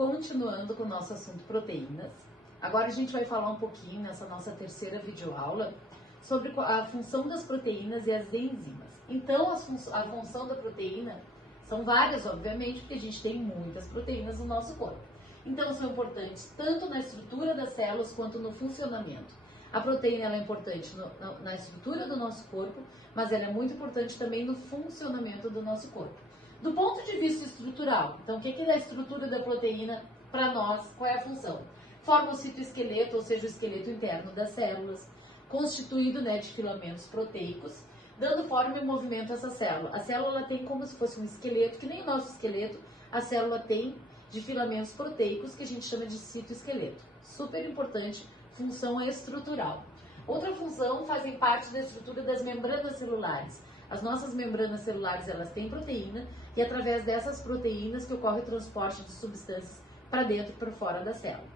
continuando com o nosso assunto proteínas. Agora a gente vai falar um pouquinho nessa nossa terceira videoaula sobre a função das proteínas e as enzimas. Então, a função da proteína são várias, obviamente, porque a gente tem muitas proteínas no nosso corpo. Então, são importantes tanto na estrutura das células quanto no funcionamento. A proteína ela é importante na estrutura do nosso corpo, mas ela é muito importante também no funcionamento do nosso corpo. Do ponto de vista estrutural, então o que é a estrutura da proteína para nós? Qual é a função? Forma o citoesqueleto, ou seja, o esqueleto interno das células, constituído de filamentos proteicos, dando forma e movimento a essa célula. A célula tem como se fosse um esqueleto, que nem o nosso esqueleto, a célula tem de filamentos proteicos, que a gente chama de citoesqueleto. Super importante, função estrutural. Outra função fazem parte da estrutura das membranas celulares. As nossas membranas celulares, elas têm proteína e através dessas proteínas que ocorre o transporte de substâncias para dentro e para fora da célula.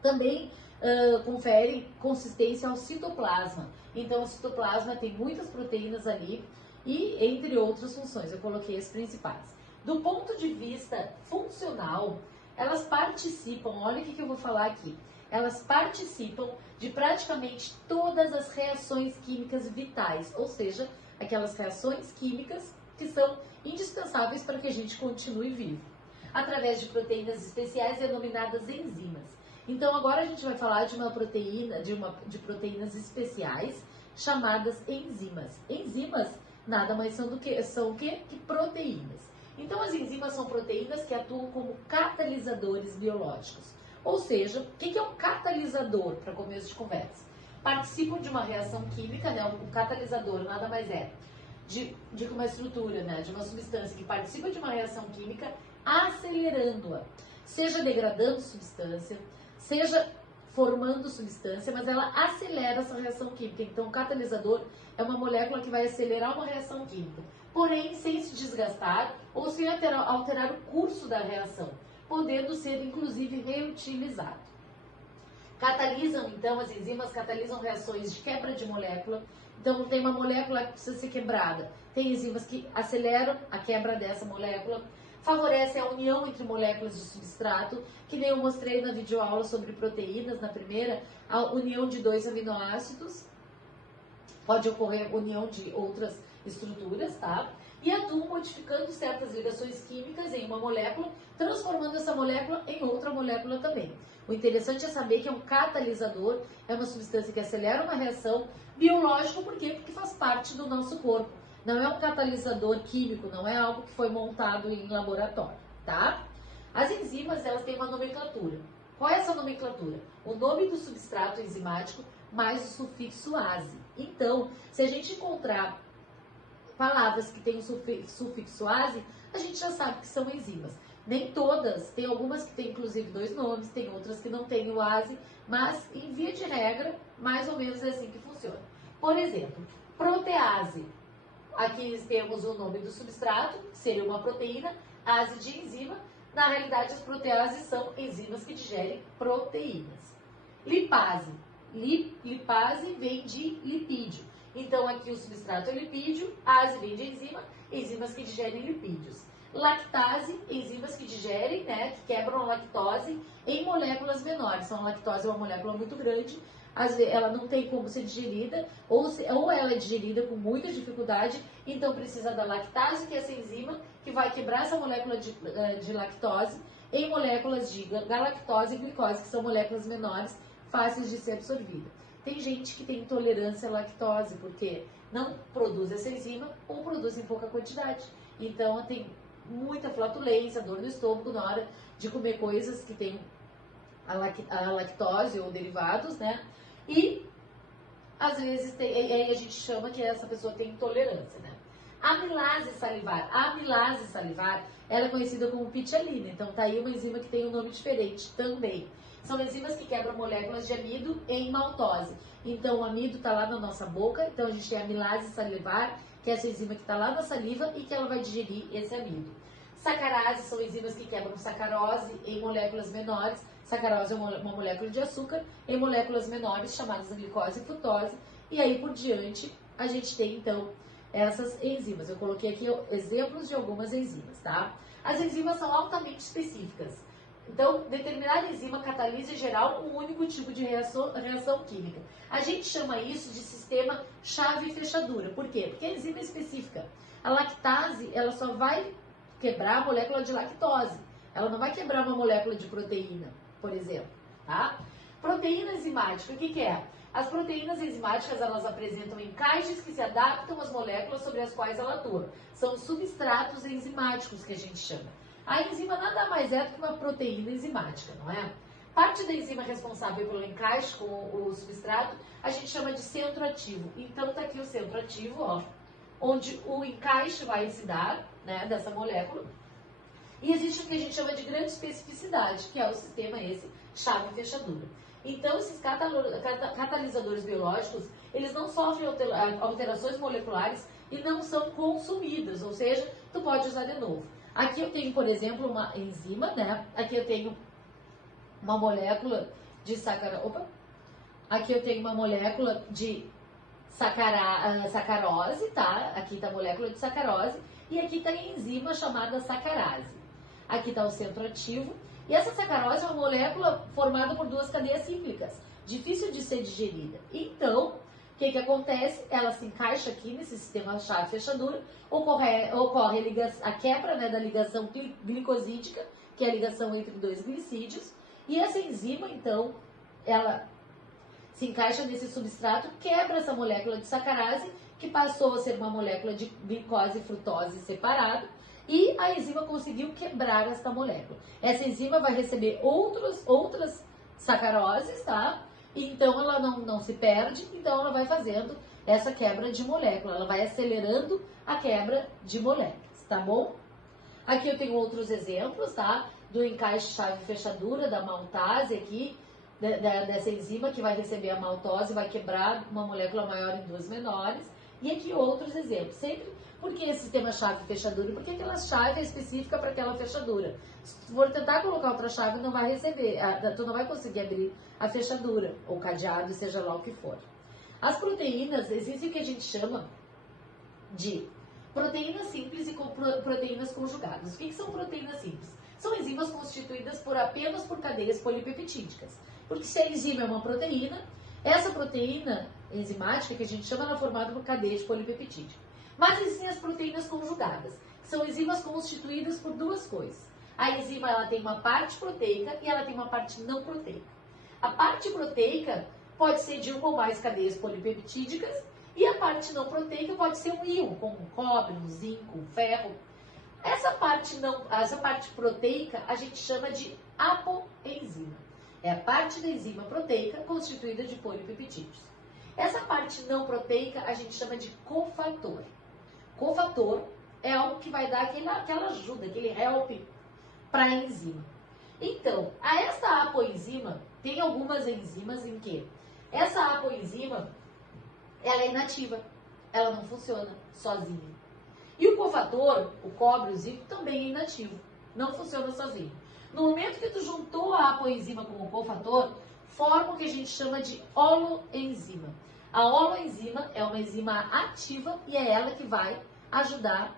Também confere consistência ao citoplasma. Então, o citoplasma tem muitas proteínas ali e entre outras funções. Eu coloquei as principais. Do ponto de vista funcional, elas participam, olha o que eu vou falar aqui. Elas participam de praticamente todas as reações químicas vitais, ou seja, aquelas reações químicas que são indispensáveis para que a gente continue vivo, através de proteínas especiais denominadas enzimas. Então agora a gente vai falar de uma proteína, de proteínas especiais chamadas enzimas. Enzimas nada mais são o quê? Que proteínas. Então as enzimas são proteínas que atuam como catalisadores biológicos. Ou seja, o que é um catalisador, para começo de conversa? Participam de uma reação química, o catalisador nada mais é de uma estrutura, de uma substância que participa de uma reação química, acelerando-a, seja degradando substância, seja formando substância, mas ela acelera essa reação química. Então, o catalisador é uma molécula que vai acelerar uma reação química, porém sem se desgastar ou sem alterar o curso da reação, podendo ser, inclusive, reutilizado. Catalisam, então, as enzimas catalisam reações de quebra de molécula. Então, tem uma molécula que precisa ser quebrada. Tem enzimas que aceleram a quebra dessa molécula, favorecem a união entre moléculas de substrato, que nem eu mostrei na videoaula sobre proteínas, na primeira, a união de 2 aminoácidos. Pode ocorrer união de outras estruturas, tá? E atuam modificando certas ligações químicas em uma molécula, transformando essa molécula em outra molécula também. O interessante é saber que é um catalisador, é uma substância que acelera uma reação biológica, por quê? Porque faz parte do nosso corpo. Não é um catalisador químico, não é algo que foi montado em laboratório, tá? As enzimas, elas têm uma nomenclatura. Qual é essa nomenclatura? O nome do substrato enzimático mais o sufixo ase. Então, se a gente encontrar palavras que têm o sufixo ase, a gente já sabe que são enzimas. Nem todas, tem algumas que têm inclusive 2 nomes, tem outras que não têm o ase, mas em via de regra, mais ou menos é assim que funciona. Por exemplo, protease. Aqui temos o nome do substrato, que seria uma proteína, ase de enzima. Na realidade, as proteases são enzimas que digerem proteínas. Lipase. Lipase vem de lipídio. Então, aqui o substrato é lipídio, ase vem de enzima, enzimas que digerem lipídios. Lactase, enzimas que digerem, que quebram a lactose em moléculas menores. Então, a lactose é uma molécula muito grande, às vezes ela não tem como ser digerida, ou ela é digerida com muita dificuldade, então precisa da lactase, que é essa enzima que vai quebrar essa molécula de lactose em moléculas de galactose e glicose, que são moléculas menores, fáceis de ser absorvidas. Tem gente que tem intolerância à lactose, porque não produz essa enzima ou produz em pouca quantidade. Então, tem muita flatulência, dor no estômago na hora de comer coisas que tem a lactose ou derivados, E, às vezes, aí a gente chama que essa pessoa tem intolerância, Amilase salivar. A amilase salivar, ela é conhecida como pitialina. Então, tá aí uma enzima que tem um nome diferente também. São enzimas que quebram moléculas de amido em maltose. Então, o amido está lá na nossa boca, então a gente tem a amilase salivar, que é essa enzima que está lá na saliva e que ela vai digerir esse amido. Sacarase são enzimas que quebram sacarose em moléculas menores. Sacarose é uma molécula de açúcar em moléculas menores, chamadas glicose e frutose. E aí por diante, a gente tem então essas enzimas. Eu coloquei aqui exemplos de algumas enzimas, tá? As enzimas são altamente específicas. Então, determinada enzima catalisa em geral um único tipo de reação química. A gente chama isso de sistema chave e fechadura. Por quê? Porque a enzima é específica. A lactase, ela só vai quebrar a molécula de lactose. Ela não vai quebrar uma molécula de proteína, por exemplo, tá? Proteína enzimática, o que é? As proteínas enzimáticas, elas apresentam encaixes que se adaptam às moléculas sobre as quais ela atua. São substratos enzimáticos que a gente chama. A enzima nada mais é do que uma proteína enzimática, não é? Parte da enzima responsável pelo encaixe com o substrato, a gente chama de centro ativo. Então, tá aqui o centro ativo, ó, onde o encaixe vai se dar, né, dessa molécula. E existe o que a gente chama de grande especificidade, que é o sistema esse, chave e fechadura. Então, esses catalisadores biológicos, eles não sofrem alterações moleculares e não são consumidos, ou seja, tu pode usar de novo. Aqui eu tenho, por exemplo, uma enzima, né? Aqui eu tenho uma molécula de Aqui eu tenho uma molécula de sacarose, tá? Aqui está a molécula de sacarose e aqui está a enzima chamada sacarase. Aqui está o centro ativo. E essa sacarose é uma molécula formada por duas cadeias cíclicas, difícil de ser digerida. Então, o que acontece? Ela se encaixa aqui nesse sistema chave-fechadura, ocorre a quebra, né, da ligação glicosídica, que é a ligação entre dois glicídios, e essa enzima, então, ela se encaixa nesse substrato, quebra essa molécula de sacarase, que passou a ser uma molécula de glicose e frutose separado, e a enzima conseguiu quebrar esta molécula. Essa enzima vai receber outras sacaroses, tá? Então ela não se perde, então ela vai fazendo essa quebra de molécula, ela vai acelerando a quebra de moléculas, tá bom? Aqui eu tenho outros exemplos, tá? Do encaixe chave-fechadura, da maltase aqui, dessa enzima que vai receber a maltose, vai quebrar uma molécula maior em duas menores. E aqui outros exemplos, sempre porque esse sistema chave-fechadura, porque aquela chave é específica para aquela fechadura. Se tu for tentar colocar outra chave, não vai receber, tu não vai conseguir abrir a fechadura, ou cadeado, seja lá o que for. As proteínas, existe o que a gente chama de proteínas simples e proteínas conjugadas. O que são proteínas simples? São enzimas constituídas apenas por cadeias polipeptídicas. Porque se a enzima é uma proteína, essa proteína enzimática, que a gente chama, ela é formada por cadeias polipeptídicas. Mas existem as proteínas conjugadas, que são enzimas constituídas por duas coisas. A enzima, ela tem uma parte proteica e ela tem uma parte não proteica. A parte proteica pode ser de uma ou mais cadeias polipeptídicas e a parte não proteica pode ser um íon, como um cobre, um zinco, um ferro. Essa parte proteica a gente chama de apoenzima. É a parte da enzima proteica constituída de polipeptídeos. Essa parte não proteica a gente chama de cofator. Cofator é algo que vai dar aquela ajuda, aquele help para a enzima. Então, essa apoenzima, tem algumas enzimas em que essa apoenzima, ela é inativa, ela não funciona sozinha. E o cofator, o cobre, o zinco, também é inativo, não funciona sozinho. No momento que tu juntou a apoenzima com o cofator, forma o que a gente chama de holoenzima. A holoenzima é uma enzima ativa e é ela que vai ajudar,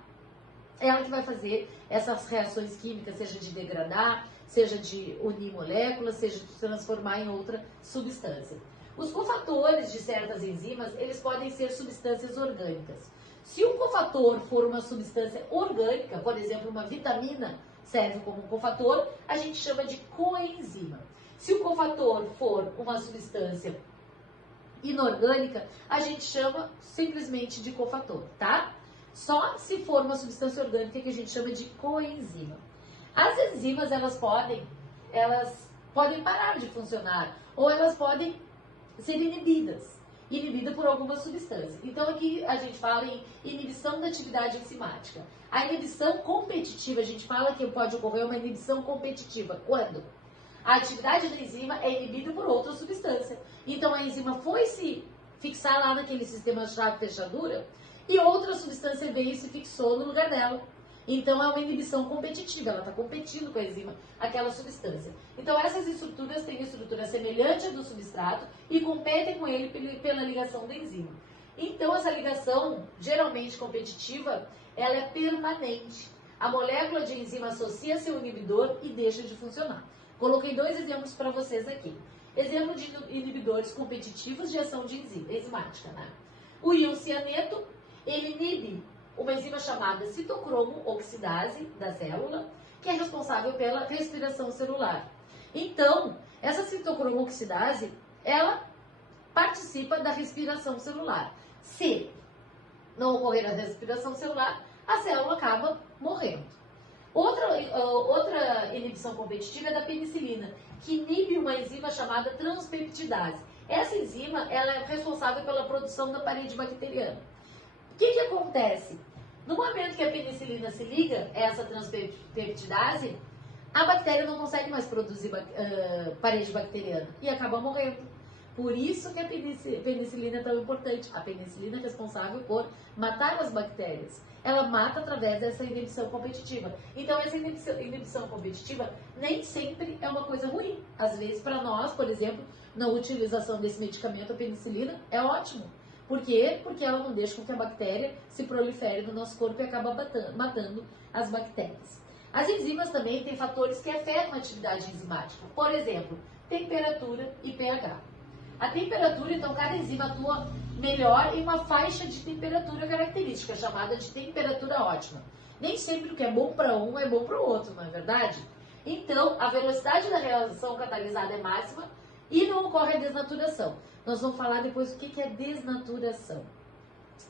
ela que vai fazer essas reações químicas, seja de degradar, seja de unir moléculas, seja de transformar em outra substância. Os cofatores de certas enzimas, eles podem ser substâncias orgânicas. Se o cofator for uma substância orgânica, por exemplo, uma vitamina serve como cofator, a gente chama de coenzima. Se o cofator for uma substância inorgânica, a gente chama simplesmente de cofator, tá? Só se for uma substância orgânica que a gente chama de coenzima. As enzimas, elas podem parar de funcionar ou elas podem ser inibidas por alguma substância. Então aqui a gente fala em inibição da atividade enzimática. A inibição competitiva, a gente fala que pode ocorrer uma inibição competitiva. Quando? A atividade da enzima é inibida por outra substância. Então a enzima foi se fixar lá naquele sistema chave-fechadura e outra substância veio e se fixou no lugar dela. Então é uma inibição competitiva, ela está competindo com a enzima, aquela substância. Então essas estruturas têm estrutura semelhante à do substrato e competem com ele pela ligação da enzima. Então essa ligação, geralmente competitiva, ela é permanente. A molécula de enzima associa seu inibidor e deixa de funcionar. Coloquei dois exemplos para vocês aqui. Exemplo de inibidores competitivos de ação de enzimática, né? O íon cianeto, ele inibe uma enzima chamada citocromo oxidase da célula, que é responsável pela respiração celular. Então, essa citocromo oxidase, ela participa da respiração celular. Se não ocorrer a respiração celular, a célula acaba morrendo. Outra inibição competitiva é da penicilina, que inibe uma enzima chamada transpeptidase. Essa enzima ela é responsável pela produção da parede bacteriana. O que acontece? No momento que a penicilina se liga a essa transpeptidase, a bactéria não consegue mais produzir parede bacteriana e acaba morrendo. Por isso que a penicilina é tão importante. A penicilina é responsável por matar as bactérias. Ela mata através dessa inibição competitiva. Então, essa inibição competitiva nem sempre é uma coisa ruim. Às vezes, para nós, por exemplo, na utilização desse medicamento, a penicilina é ótimo. Por quê? Porque ela não deixa com que a bactéria se prolifere no nosso corpo e acaba matando as bactérias. As enzimas também têm fatores que afetam a atividade enzimática. Por exemplo, temperatura e pH. A temperatura, então, cada enzima atua melhor em uma faixa de temperatura característica, chamada de temperatura ótima. Nem sempre o que é bom para um é bom para o outro, não é verdade? Então, a velocidade da reação catalisada é máxima e não ocorre a desnaturação. Nós vamos falar depois o que é desnaturação.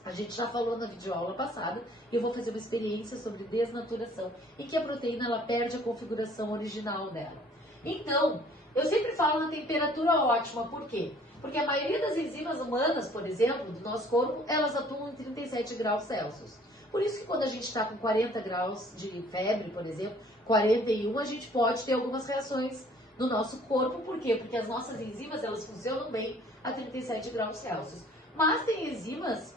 A gente já falou na videoaula passada e eu vou fazer uma experiência sobre desnaturação e que a proteína ela perde a configuração original dela. Então, eu sempre falo na temperatura ótima, por quê? Porque a maioria das enzimas humanas, por exemplo, do nosso corpo, elas atuam em 37 graus Celsius. Por isso que quando a gente está com 40 graus de febre, por exemplo, 41, a gente pode ter algumas reações no nosso corpo. Por quê? Porque as nossas enzimas, elas funcionam bem a 37 graus Celsius. Mas tem enzimas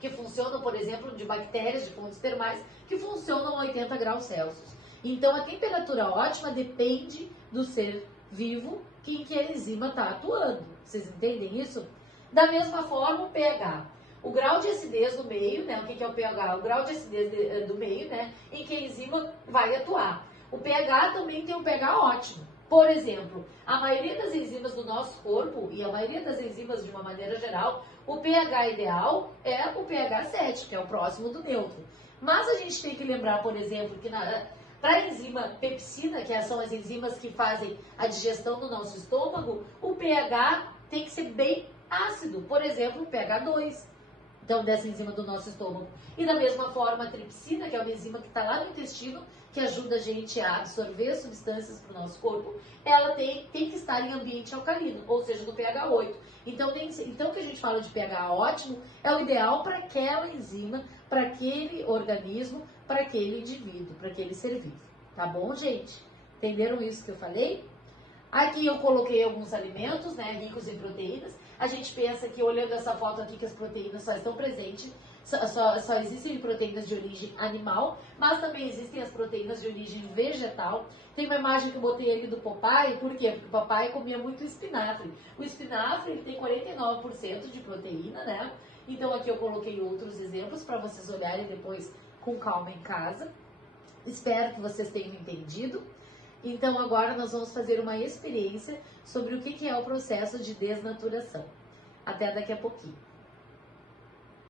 que funcionam, por exemplo, de bactérias, de fontes termais, que funcionam a 80 graus Celsius. Então, a temperatura ótima depende do ser vivo em que a enzima está atuando. Vocês entendem isso? Da mesma forma, o pH. O grau de acidez do meio, né? O que é o pH? O grau de acidez do meio, né? Em que a enzima vai atuar. O pH também tem um pH ótimo. Por exemplo, a maioria das enzimas do nosso corpo, e a maioria das enzimas de uma maneira geral, o pH ideal é o pH 7, que é o próximo do neutro. Mas a gente tem que lembrar, por exemplo, que para a enzima pepsina, que são as enzimas que fazem a digestão do nosso estômago, o pH tem que ser bem ácido. Por exemplo, o pH 2, então, dessa enzima do nosso estômago. E da mesma forma, a tripsina, que é uma enzima que está lá no intestino, que ajuda a gente a absorver substâncias para o nosso corpo, ela tem que estar em ambiente alcalino, ou seja, no pH 8. Então, o que a gente fala de pH ótimo é o ideal para aquela enzima, para aquele organismo, para aquele indivíduo, para aquele ser vivo. Tá bom, gente? Entenderam isso que eu falei? Aqui eu coloquei alguns alimentos, né, ricos em proteínas. A gente pensa que, olhando essa foto aqui, que as proteínas só estão presentes, só existem proteínas de origem animal, mas também existem as proteínas de origem vegetal. Tem uma imagem que eu botei ali do Popeye, por quê? Porque o Popeye comia muito espinafre. O espinafre ele tem 49% de proteína, né? Então aqui eu coloquei outros exemplos para vocês olharem depois com calma em casa. Espero que vocês tenham entendido. Então agora nós vamos fazer uma experiência sobre o que é o processo de desnaturação. Até daqui a pouquinho.